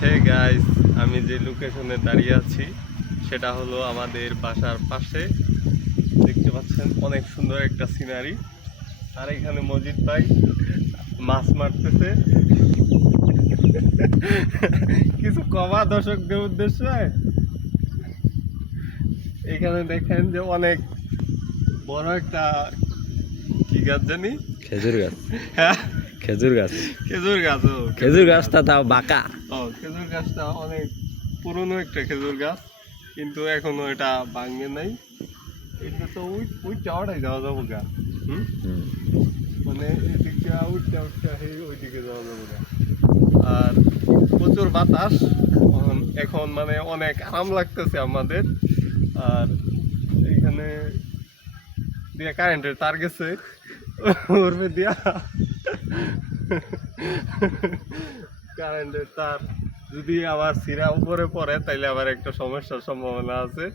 Hey guys, আমি যে লোকেশনে দাঁড়িয়ে আছি সেটা হলো আমাদের বাসার পাশে। দেখতে পাচ্ছেন অনেক সুন্দর একটা সিনারি। আর এখানে মজিদ ভাই মাছ মারতেছে। কিছু কমা দর্শকদের উদ্দেশ্যে এখানে দেখেন যে অনেক বড় একটা কি গাছ জানি, খেজুর গাছ। হ্যাঁ খেজুর গাছ। খেজুর গাছ। খেজুর গাছটা তাও বাঁকা। খেজুর গাছটা অনেক পুরনো একটা খেজুর গাছ, কিন্তু এখনো এটা ভাঙে নাই। এটা তো ওই চাওয়াটাই যাওয়া যাবো গা। মানে এদিক দিয়ে উঠতে উঠতে ওইদিকে যাওয়া যাবো গা। আর প্রচুর বাতাস এখন, মানে অনেক আরাম লাগতেছে আমাদের। আর এখানে দিয়ে কারেন্টের তার গেছে ওর দিয়া কারেন্টের তার যদি আবার সিরা উপরে পড়ে তাইলে আবার একটা সমস্যার সম্ভাবনা আছে।